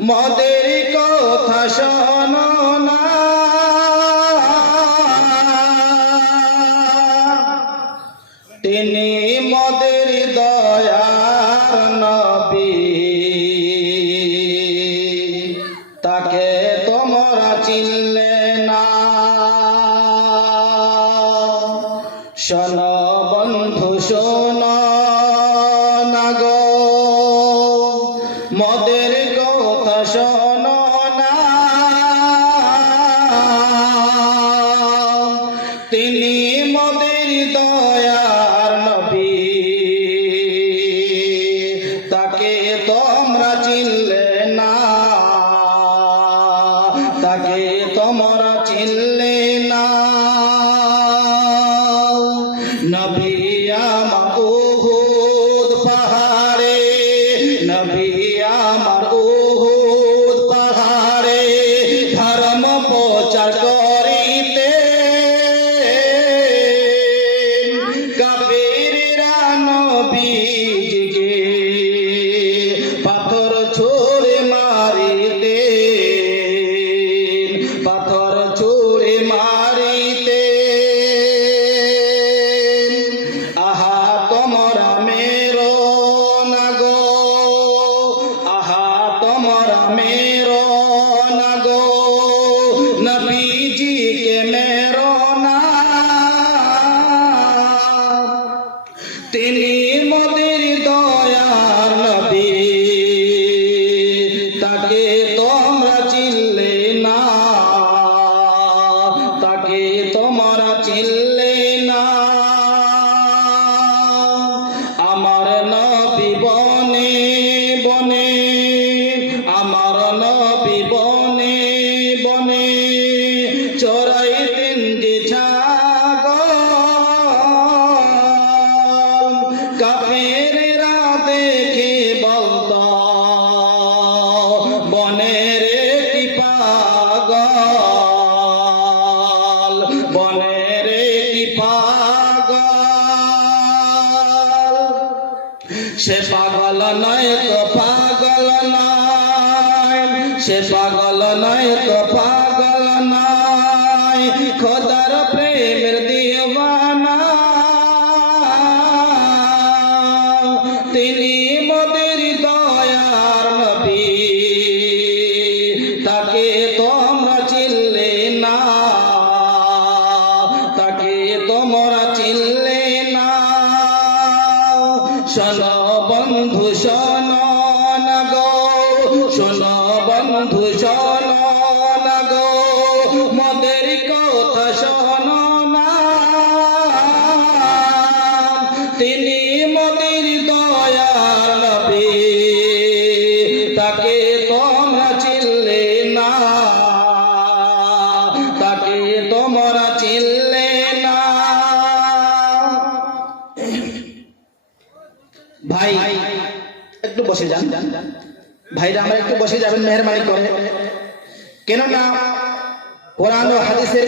মদের কথা শোনো না। তিনি মদের দয়ার নবী। তাকে তোমরা চিনলে না। শোন বন্ধু, শোন না গো। মদের শোন না। তিনি মদের দয়ার নবী। তাকে তোমরা চিনলে না। তাকে তোমরা চিনলে না। নবী তিনি মোদের দয়ার নবী। তাকে তোমরা চিনলে না। তাকে তোমরা চিনলে না। আমার নবী বনে বনে, আমার নবী কি পাগল? সে পাগল নয় তো পাগল নয়। সে পাগল নয় তো পাগল শোন বন্ধু শোন না গো। শোন বন্ধু শোন ভাই একটু বসে যান। ভাইরা আমরা একটু বসে যাবেন মেহরবানি করে। কেননা কোরআন হাদিসের